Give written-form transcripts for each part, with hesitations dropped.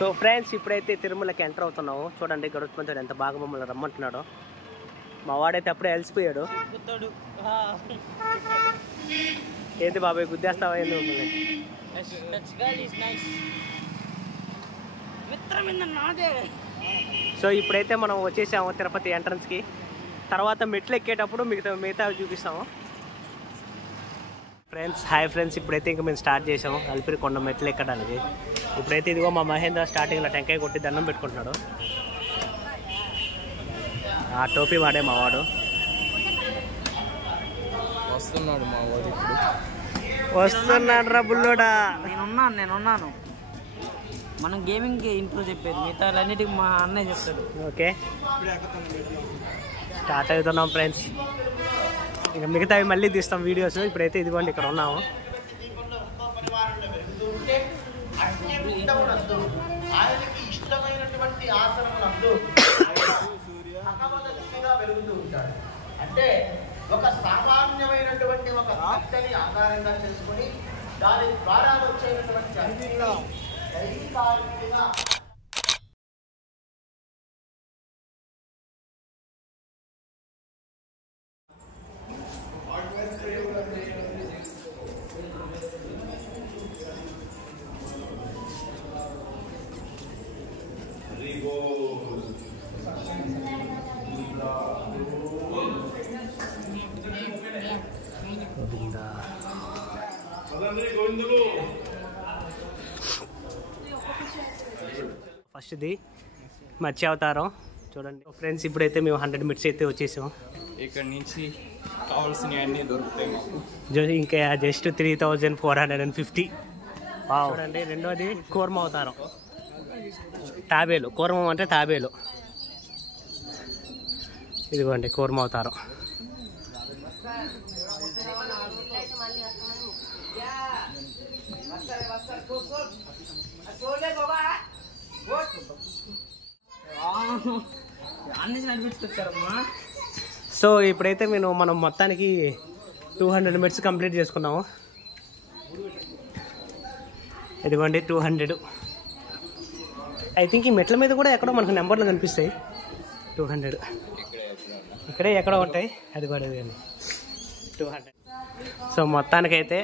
So friends ఇప్పుడైతే తిరుమలకి enter అవుతున్నాము. చూడండి గరుత్మంతుడు ఎంత బాగా మమ్మల్ని రమ్మంటున్నాడో. మా వాడైతే అప్పుడే అలసిపోయాడు. ఏంటి బాబాయ్ గుద్దేస్తావా ఏంది మమ్మల్ని? సో ఇప్పుడైతే మనం వచ్చేసాము తిరుపతి ఎంట్రన్స్కి. తర్వాత మెట్లు ఎక్కేటప్పుడు మిగతా చూపిస్తాము. ఫ్రెండ్స్ హాయ్ ఫ్రెండ్స్, ఇప్పుడైతే ఇంకా మేము స్టార్ట్ చేసాము అలిపిరి కొండ మెట్లు ఎక్కడానికి. ఇప్పుడైతే ఇదిగో మా మహేంద్ర స్టార్టింగ్లో టెంకాయ కొట్టి దండం పెట్టుకుంటున్నాడు. ఆ టోపీ వాడే మా వాడు వస్తున్నాడు. మా వాడు ఇప్పుడు వస్తున్నాడు రా బుల్లోడా. నేనున్నాను. మనం గేమింగ్కి ఇంట్రో చెప్పేది, మిగతా అన్నిటికి మా అన్నయ్య చెప్తాడు. ఓకే స్టార్ట్ అవుతున్నాం ఫ్రెండ్స్. ఇక మిగతావి మళ్ళీ తీస్తాం వీడియోస్. ఇప్పుడైతే ఇదిగోండి ఇక్కడ ఉన్నాము. ఆయనకి ఇష్టమైనటువంటి ఆసనమునందు వెలుగుతూ ఉంటాడు. అంటే ఒక సామాన్యమైనటువంటి ఒక భక్తిని ఆధారంగా చేసుకుని దాని ద్వారా వచ్చేటటువంటి దైవికారిగా ఫస్ట్ది మత్స్య అవతారం చూడండి ఫ్రెండ్స్. ఇప్పుడైతే మేము 100 మీటర్స్ అయితే వచ్చేసాం. ఇక్కడ నుంచి కావాల్సినవి అన్నీ దొరుకుతాయి మాకు. ఇంకా జస్ట్ 3450. చూడండి రెండోది కూర్మ అవతారం, తాబేలు. కూర్మం అంటే తాబేలు. ఇదిగోండి కూర్మ అవతారం. సో ఇప్పుడైతే మనం మొత్తానికి 200 మీటర్స్ కంప్లీట్ చేసుకున్నాము. ఇదిగోండి 200. ఐ థింక్ ఈ మెట్ల మీద కూడా ఎక్కడో మనకు నెంబర్లు కనిపిస్తాయి. 200 ఇక్కడే ఎక్కడో ఉంటాయి. అది కూడా 200. సో మొత్తానికైతే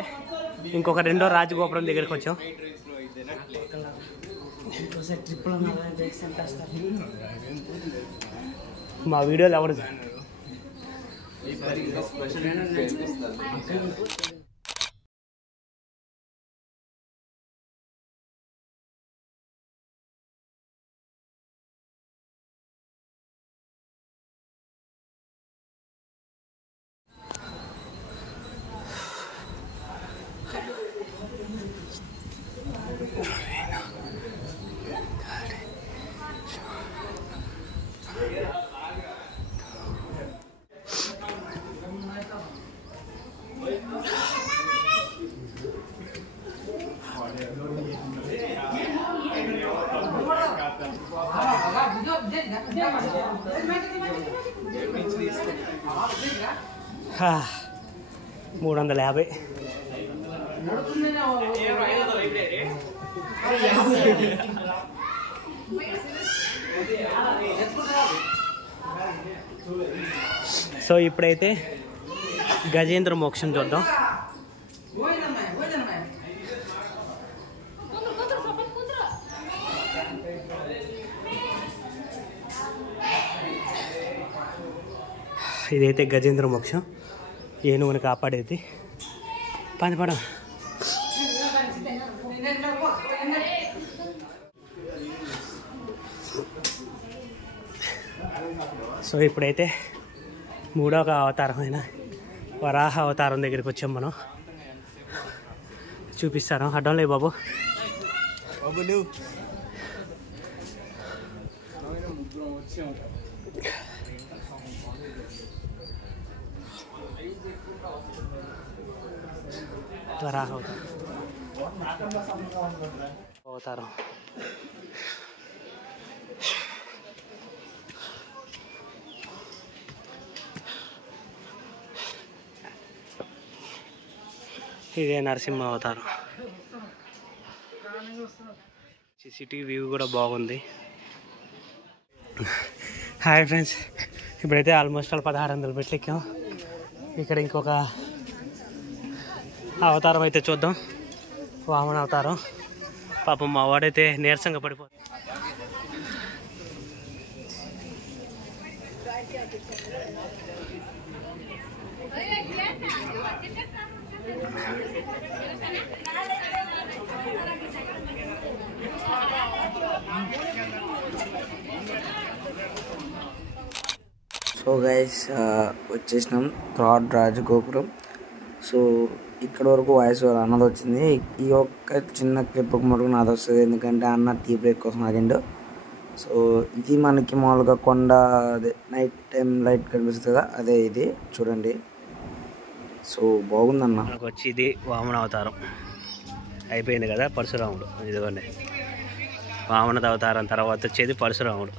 ఇంకొక రెండో రాజగోపురం దగ్గరికి వచ్చాం. మా వీడియోలు ఎవరు $350. సో ఇప్పుడైతే గజేంద్ర మోక్షం చూద్దాం. ఇదైతే గజేంద్ర మోక్షం, ఏనుగుని కాపాడేది. పద. సో ఇప్పుడైతే మూడవ అవతారమైన వరాహ అవతారం దగ్గరికి వచ్చాం మనం. చూపిస్తాను. అడ్డం లేదు బాబు. వరాహ అవతారం. ఇదే నరసింహ అవతారం. సిటీ వ్యూ కూడా బాగుంది. హాయ్ ఫ్రెండ్స్, ఇప్పుడైతే ఆల్మోస్ట్ 1600 మెట్లు ఎక్కాం. ఇక్కడ ఇంకొక అవతారం అయితే చూద్దాం, వామన అవతారం. పాపం మా వాడైతే నీరసంగా పడిపోతుంది. సో గైస్ వచ్చేసినాం థర్డ్ రాజగోపురం. సో ఇక్కడ వరకు వాయిస్ ఓవర్ అన్నది వచ్చింది. ఈ ఒక్క చిన్న క్లిప్ మటుకు నాది వస్తుంది, ఎందుకంటే అన్న టీ బ్రేక్ కోసం ఆగిండు. సో ఇది మనకి మామూలుగా కొండ, అదే నైట్ టైం లైట్ కనిపిస్తుంది కదా, అదే ఇది చూడండి. సో బాగుందన్న. మనకు వచ్చి ఇది వామన అవతారం అయిపోయింది కదా, పరశురాముడు. ఇదిగోండి వామన అవతారం తర్వాత వచ్చేది పరశురాముడు.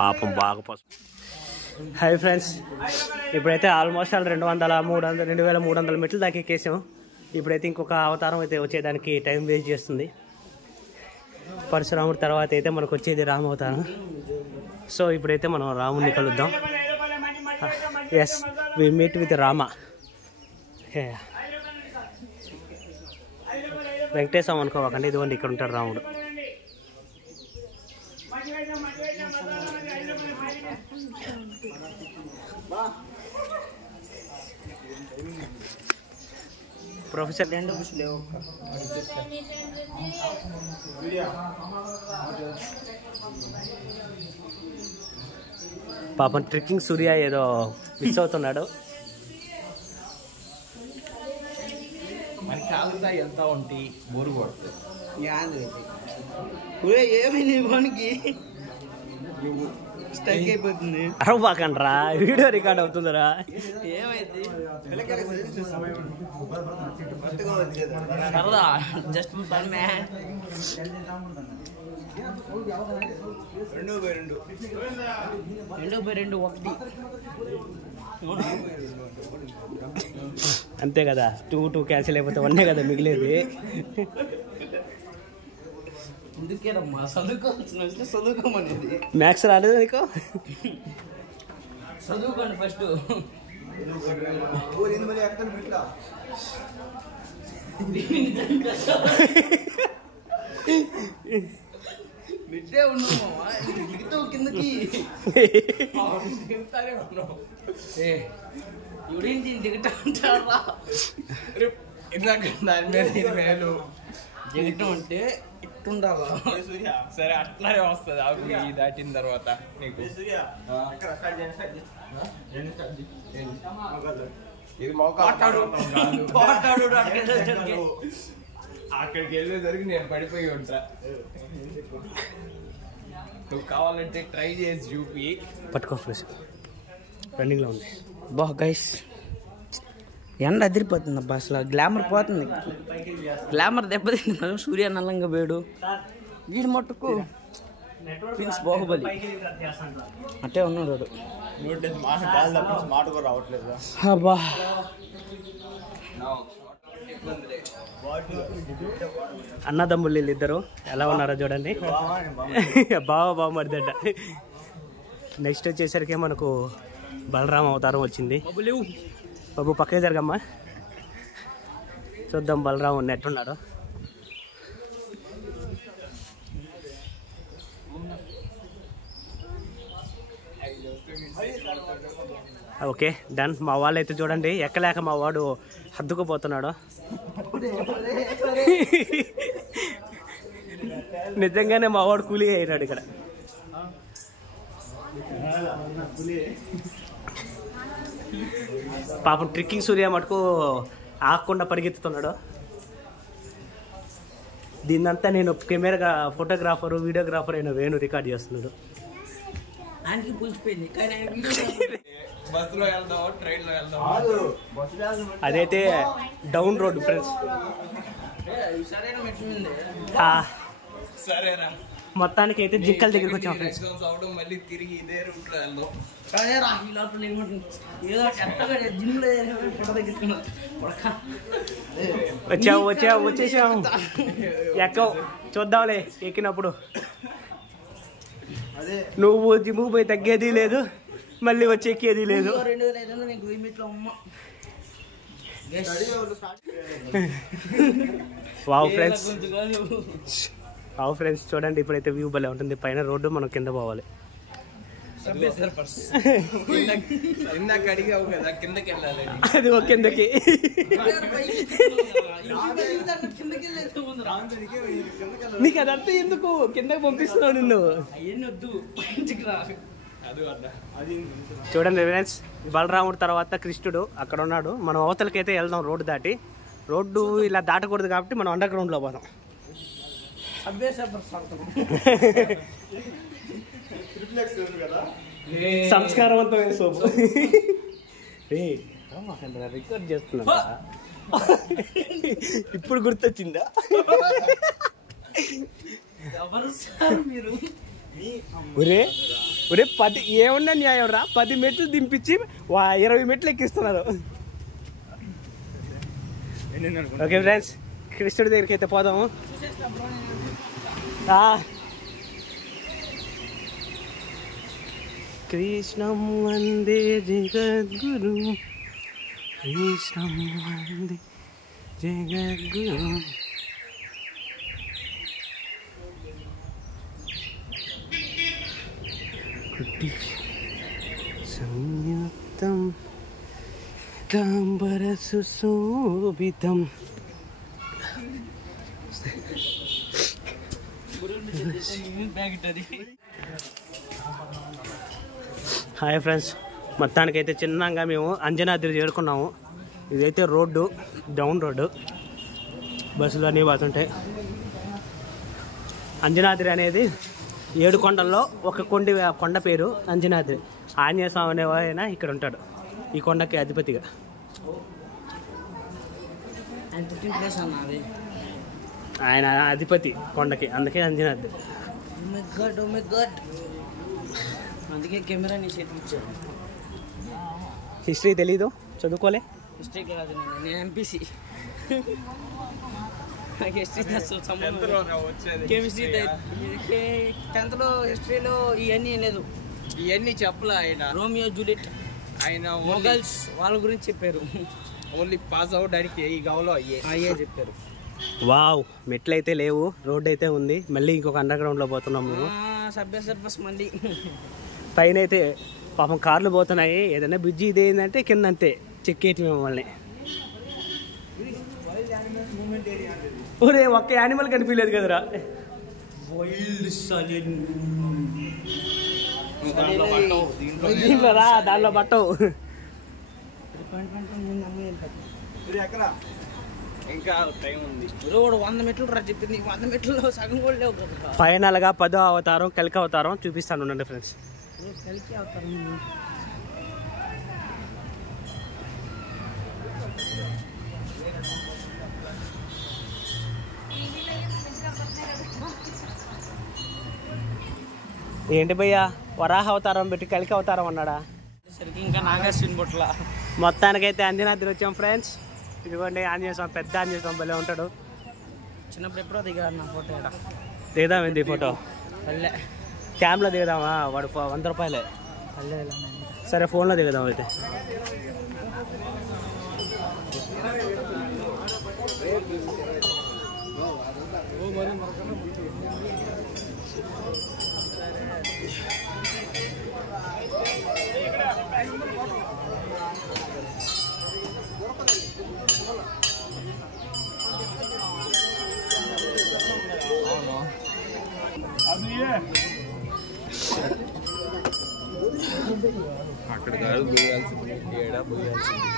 పాపం బాగా పసుపు. హాయ్ ఫ్రెండ్స్, ఇప్పుడైతే ఆల్మోస్ట్ 2300 మెట్లు దాకా ఎక్కేసాం. ఇప్పుడైతే ఇంకొక అవతారం అయితే వచ్చేదానికి టైం వేస్ట్ చేస్తుంది. పరశురాముడు తర్వాత అయితే మనకు వచ్చేది రామ అవతారం. సో ఇప్పుడైతే మనం రాముడిని కలుద్దాం. Yes, we meet with Rama. Venkatesham అనుకోవకండి, ఇదిగోండి ఇక్కడ ఉంటాడు రాముడు. ప్రొఫెసర్ పాపం ట్రెక్కింగ్ సూర్య ఏదో మిస్ అవుతున్నాడు. ఎంత ఉంటే బోరు కొడుతుంది. ఏమైంది మనకి స్టక్ అయిపోతుంది. అరవకండ్రా, వీడియో రికార్డ్ అవుతుందిరా. ఏమైంది సరదా, జస్ట్ ఫన్ మ్యాన్. 2/2 1 అంతే కదా, 2 క్యాన్సిల్ అయిపోతే 1 కదా మిగిలేది. ఎందుకేనమ్మా చదువుకోవాల్సిన చదువుకోమనేది. మ్యాథ్స్ రాలేదు నీకు? చదువుకోండి ఫస్ట్. బిడ్డే ఉన్నామా, దిగుతావు కిందకి. ఇవిడేంటి దిగుతా ఉంటారా? దాని మీద మేలు దిగటం అంటే ఇట్టుండాలా? సరే అట్లానే వస్తుంది. ఆకు ఈ దాటిన తర్వాత నీకు ఇది అక్కడికి వెళ్ళేసరికి నేను పడిపోయి ఉంటా. నువ్వు కావాలంటే ట్రై చేసి చూపి. పట్టుకో ఫ్రెష్, రన్నింగ్లో ఉంది. బా గైస్, ఎండ అదిరిపోతుంది అబ్బా, అసలు గ్లామర్ పోతుంది. గ్లామర్ దెబ్బతింటున్నాడు. సూర్య నల్లంగా వేడు, వీడు మట్టుకు ప్రిన్స్ బాహుబలి అట్టే ఉన్నాడు వాడు. మాట కూడా రావట్లేదు. అబ్బా అన్నదమ్ముళ్ళు వీళ్ళిద్దరు ఎలా ఉన్నారో చూడండి. బావ మరిదడ్డ. నెక్స్ట్ వచ్చేసరికి మనకు బలరామ అవతారం వచ్చింది. బాబు పక్కకి జరగమ్మా, చూద్దాం బలరాముడిని ఎట్టున్నాడు. Okay done. మా వాళ్ళు అయితే చూడండి ఎక్కలేక మా వాడు హద్దుకుపోతున్నాడు. నిజంగానే మా వాడు కూలీ అయినాడు ఇక్కడ. పాపం ట్రెక్కింగ్ సూర్య మటుకు ఆగకుండా పరిగెత్తుతున్నాడు. దీన్నంతా నేను కెమెరా ఫోటోగ్రాఫరు వీడియోగ్రాఫర్ అయిన వేణు రికార్డ్ చేస్తున్నాడు. బస్సులో వెళ్దాం, ట్రైన్ లో వెళ్దాం. అదైతే డౌన్ రోడ్ ఫ్రెండ్స్. సరేనా? మొత్తానికి అయితే జింకల దగ్గరికి వచ్చాం ఫ్రెండ్స్. మళ్ళీ తిరిగి ఇదే రూట్ లో వెళ్దాం. వచ్చేసాం. ఎక్కవు చూద్దాంలే ఎక్కినప్పుడు. నువ్వు జిమ్ము పోయి తగ్గేది లేదు, మళ్ళీ వచ్చి ఎక్కేది లేదు. వావ్ ఫ్రెండ్స్ చూడండి, ఇప్పుడైతే వ్యూ భలే ఉంటుంది. పైన రోడ్డు, మనం కింద పోవాలి. అది ఒక కిందకి. నీకు అదంతా ఎందుకు కిందకి పంపిస్తున్నావు నిన్ను? చూడండి ఫ్రెండ్స్, బలరాముడు తర్వాత కృష్ణుడు అక్కడ ఉన్నాడు. మనం అవతలకైతే వెళ్దాం. రోడ్డు దాటి, రోడ్డు ఇలా దాటకూడదు కాబట్టి మనం అండర్ గ్రౌండ్ లో పోదాం. సంస్కారవంతమైన సోపు రికార్డ్ చేస్తున్నా. ఇప్పుడు గుర్తొచ్చిందా? ఒరే 10 ఏమన్నా న్యాయం రా, 10 మెట్లు దింపించి 20 మెట్లు ఎక్కిస్తున్నారు. ఓకే ఫ్రెండ్స్, కృష్ణుడి దగ్గరికి అయితే పోదాము. కృష్ణం వందే జగద్గురు, కృష్ణం వందే జగద్గురు. సంయుక్తం తాంబర సుశోభితం. హాయ్ ఫ్రెండ్స్, మొత్తానికైతే చిన్నగా మేము అంజనాద్రి చేరుకున్నాము. ఇదైతే రోడ్డు, డౌన్ రోడ్డు, బస్సులు అన్నీ పోతుంటాయి. అంజనాద్రి అనేది 7 కొండల్లో ఒక కొండ పేరు అంజనాద్రి. ఆంజనేయ స్వామి అనే ఆయన ఇక్కడ ఉంటాడు, ఈ కొండకి అధిపతిగా. ఆయన అధిపతి కొండకి, అందుకే అంజనాద్రి. అందుకే కెమెరా నీ చేతికి ఇచ్చాను. హిస్టరీ తెలీదు, చదువుకోలే. హిస్టరీ కాదు, నేను ఎంపీసీ. నాకు హిస్టరీ కెమిస్ట్రీ 10th హిస్టరీలో ఇవన్నీ లేదు. ఇవన్నీ చెప్పలే ఆయన. రోమియో జూలియట్, ఆయన మొగల్స్ వాళ్ళ గురించి చెప్పారు. ఓన్లీ పాస్ అవుట్ అడిగి ఏ కావాలో అయ్యే చెప్పారు. వావ్, మెట్లు అయితే లేవు, రోడ్ అయితే ఉంది. మళ్ళీ ఇంకొక అండర్ గ్రౌండ్ లో పోతున్నాం మేము. సభ్య సర్ఫస్ మళ్ళీ పైన అయితే పాపం కార్లు పోతున్నాయి. ఏదైనా బ్రిడ్జి ఇది ఏంటంటే కింద అంతే చెక్కేటి మమ్మల్ని. ఒరే ఒక్క యానిమల్ కనిపించలేదు కదరా. దీంట్లో రా, దానిలో పట్టవు. ఇంకా టైం ఉంది. రోడ్ 100 మెట్లు రా చెప్పింది. 100 మెట్లలో సగం కూడా లేవు. ఫైనల్ గా 10వ అవతారం కలికి అవతారం చూపిస్తాను ఉండండి ఫ్రెండ్స్. కలికి అవతారం ఏంటి భయ్యా, వరాహ అవతారం పెట్టి కలికి అవతారం అన్నాడా? సరికి ఇంకా నాగార్జున బొట్ల. మొత్తానికైతే అంజనాద్రి వచ్చాం ఫ్రెండ్స్. ఇదిగోండి ఆంజనేయ స్వామి, పెద్ద ఆంజనేయ స్వామి భలే ఉంటాడు. చిన్నప్పుడు ఎప్పుడో దిగాడు నా ఫోటో. దిగుదాం ఏంది ఫోటో? పల్లె క్యామ్లో దిగుదామా? వాడు 100 రూపాయలే. సరే ఫోన్లో దిగుదాం అయితే. అక్కడ కాదు పోయాల్సింది, ఏడా పోయాల్సింది.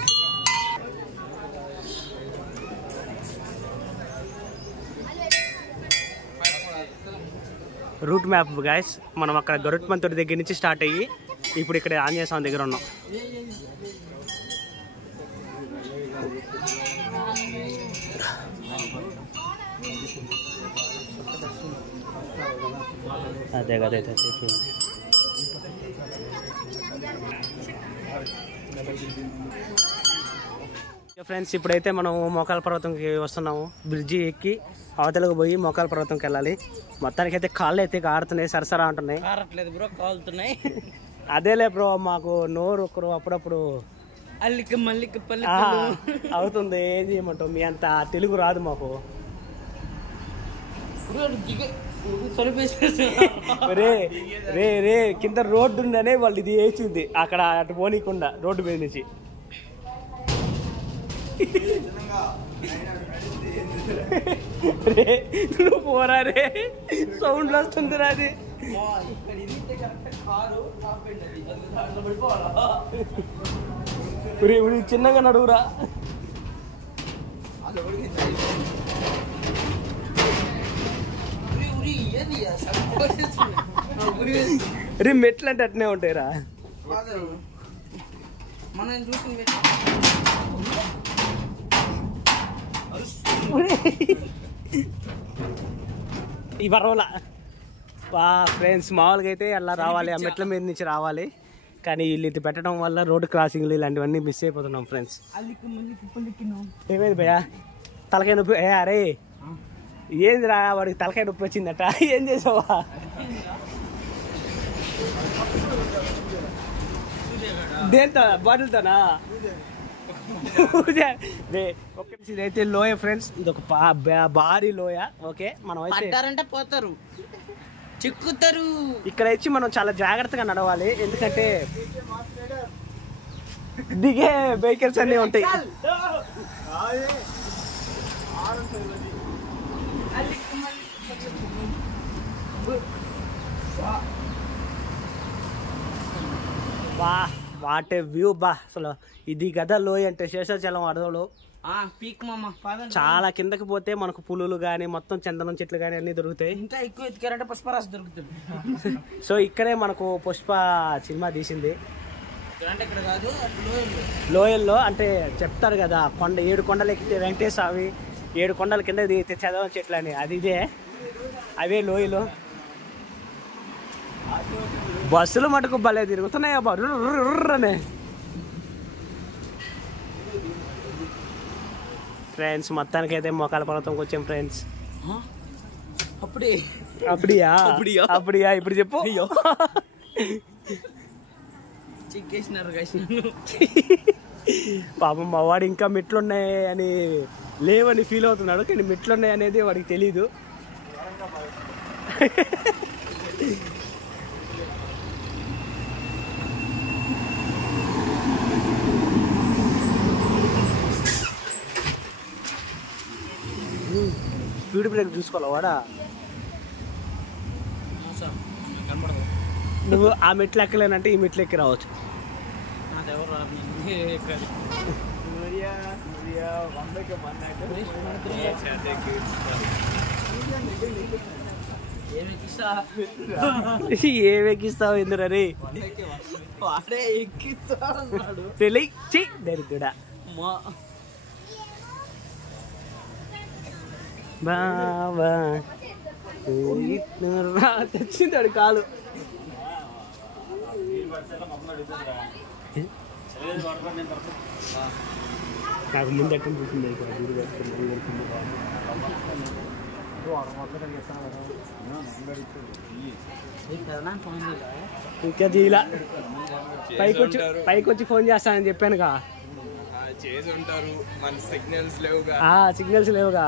Route map guys. మనం అక్కడ గరుత్మంతుడి దగ్గర నుంచి స్టార్ట్ అయ్యి ఇప్పుడు ఇక్కడ ఆంజనేయ స్వామి దగ్గర ఉన్నాం. అదే కదా చెప్పింది. ఫ్రెండ్స్ ఇప్పుడైతే మనం మోకాల పర్వతంకి వస్తున్నాము. బ్రిడ్జి ఎక్కి అవతలకు పోయి మోకాల పర్వతంకి వెళ్ళాలి. మొత్తానికి అయితే కాళ్ళు అయితే ఆడుతున్నాయి, సరసరా అంటున్నాయి. బ్రో కాలుతున్నాయి. అదేలే బ్రో, మాకు నోరు ఒకరు అప్పుడప్పుడు అల్లిక మల్లిక పల్లి అవుతుంది. ఏం చేయమంటావు, మీ అంత తెలుగు రాదు మాకు. రే రే రే కింద రోడ్డు ఉందనే వాళ్ళు ఇది వేసింది అక్కడ అటు పోనీకుండా రోడ్డు మీద నుంచి. రే నువ్వు పోరా రే, సౌండ్ వస్తుంది రాది. చిన్నగా నడువురా. రే మెట్లు అంటే అట్నే ఉంటాయిరా. మనం చూసింది ఈ పర్వాలా బా ఫ్రెండ్స్. మామూలుగా అయితే అలా రావాలి, ఆ మెట్ల మీద నుంచి రావాలి. కానీ వీళ్ళు ఇది పెట్టడం వల్ల రోడ్డు క్రాసింగ్లు ఇలాంటివన్నీ మిస్ అయిపోతున్నాం ఫ్రెండ్స్. ఏమైంది భయ్యా, తలకాయ నొప్పి? అరే ఏంది రా, వాడికి తలకాయ నొప్పి వచ్చిందట. ఏం చేసావా? దేంతో? బాటిల్తోనా? ఇదైతే లోయ ఫ్రెండ్స్, ఇది ఒక భారీ లోయ. ఓకే, మనం అయితే పోతారు, చిక్కుతారు. ఇక్కడ వచ్చి మనం చాలా జాగ్రత్తగా నడవాలి, ఎందుకంటే దిగే వెహికల్స్ అన్నీ ఉంటాయి. బా వాటే వ్యూ బా. అసలు ఇది కదా లోయ అంటే, శేషాచలం అడవులు. చాలా కిందకి పోతే మనకు పులులు గానీ మొత్తం చందనం చెట్లు గానీ అన్ని దొరుకుతాయి. ఇంకా ఎక్కువ ఎత్తుకారంటే పుష్పరాశి దొరుకుతుంది. సో ఇక్కడే మనకు పుష్ప సినిమా తీసింది. ఇక్కడ కాదు, లోయల్లో అంటే చెప్తారు కదా, 7 కొండలు ఎక్కితే వెంకటేశ్వర స్వామి, 7 కొండల కింద దిగితే చందనం చెట్లు అని. అది ఇదే, అవే లోయలు. బస్సులు మటుకు భలే తిరుగుతున్నాయి అబ్బా అనే. ఫ్రెండ్స్ మొత్తానికి అయితే మోకాల పర్వతంకి వచ్చాం ఫ్రెండ్స్. అప్పుడియా ఇప్పుడు చెప్పు. పాపం మా వాడు ఇంకా మెట్లున్నాయి అని లేవని ఫీల్ అవుతున్నాడు, కానీ మెట్లున్నాయి అనేది వాడికి తెలీదు. స్పీడ్ బ్రేక్ చూసుకోవాలి వాడా. నువ్వు ఆ మెట్లు ఎక్కలేనంటే ఈ మెట్లు ఎక్కి రావచ్చు. ఏమెక్కిస్తావు ఎందురని దరిద్రుడా. బాబా తెచ్చిందాడు కాలు. నాకు ముందు ఎక్కడ చూసింది ఇంకా తీలా. పైకి వచ్చి ఫోన్ చేస్తానని చెప్పానుగా. సిగ్నల్స్ లేవుగా.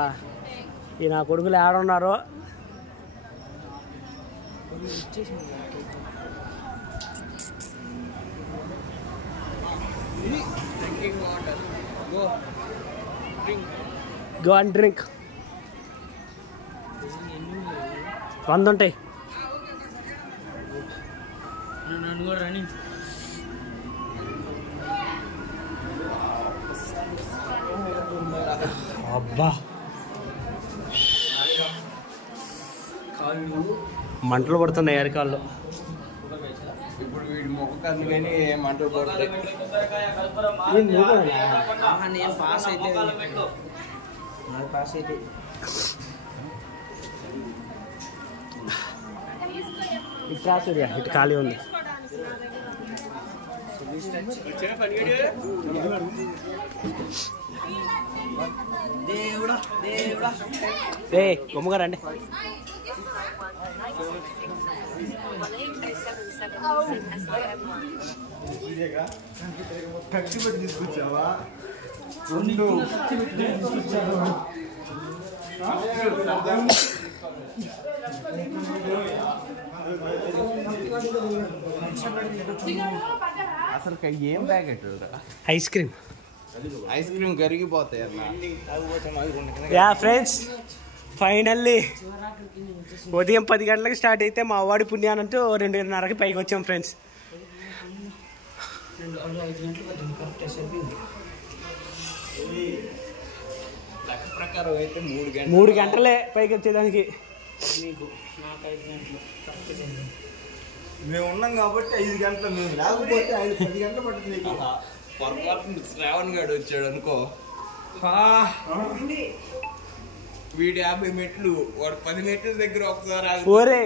ఈ నా కొడుకులు ఆడున్నారో. Go and drink. 100 ఉంటాయి. అబ్బా మంటలు పడుతున్నాయి అరికాళ్ళు. ఇప్పుడు వీడి మొక్కలు కానీ మంటలు పడుతాయి. ఇటు రా సూర్య, ఇటు ఖాళీ ఉంది. ఏ బొమ్మగారు అండి. తీసుకొచ్చావా? అసలు ఏం packet? Ice cream. Ice cream కరిగిపోతాయి అన్న. యా ఫ్రెండ్స్, ఫైనల్లీ ఉదయం 10 గంటలకు స్టార్ట్ అయితే మా వాడి పుణ్యానంటూ 2:30కి పైకి వచ్చాం ఫ్రెండ్స్. 3 గంటలే పైకి వచ్చేదానికి. మేము ఉన్నాం కాబట్టి 5 గంటలు, మేము లేకపోతే 10 గంటలు పడుతుంది. పొరపాటు శ్రావణ్ గారు వచ్చాడు అనుకో, వీడు 50 మెట్లు, వాడు 10 మెట్ల దగ్గర ఒకసారి ఓరే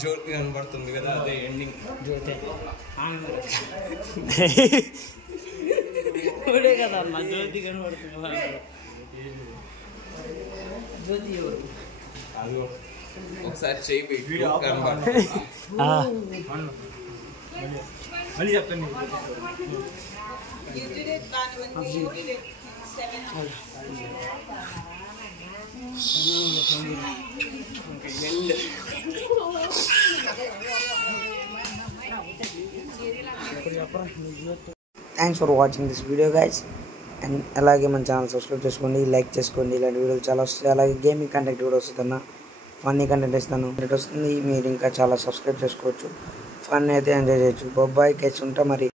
జ్యోతి కనబడుతుంది కదా, అదే ఎండింగ్. కదా అన్న, జ్యోతి కనబడుతుంది. జ్యోతి అదిగో ఒకసారి చేయి పెట్టి కనబడుతుంది. మళ్ళీ చెప్పండి. Thanks for watching this video guys. And అలాగే మన ఛానల్ సబ్స్క్రైబ్ చేసుకోండి, లైక్ చేసుకోండి. ఇలాంటి వీడియోలు చాలా వస్తాయి. అలాగే గేమింగ్ కంటెంట్ కూడా వస్తుందన్న, ఫన్నీ కంటెంట్ ఇస్తాను. వస్తుంది, మీరు ఇంకా చాలా సబ్స్క్రైబ్ చేసుకోవచ్చు. ఫన్ అయితే ఎంజాయ్ చేయొచ్చు. బొబ్బాయి కేచ్ ఉంటా మరి.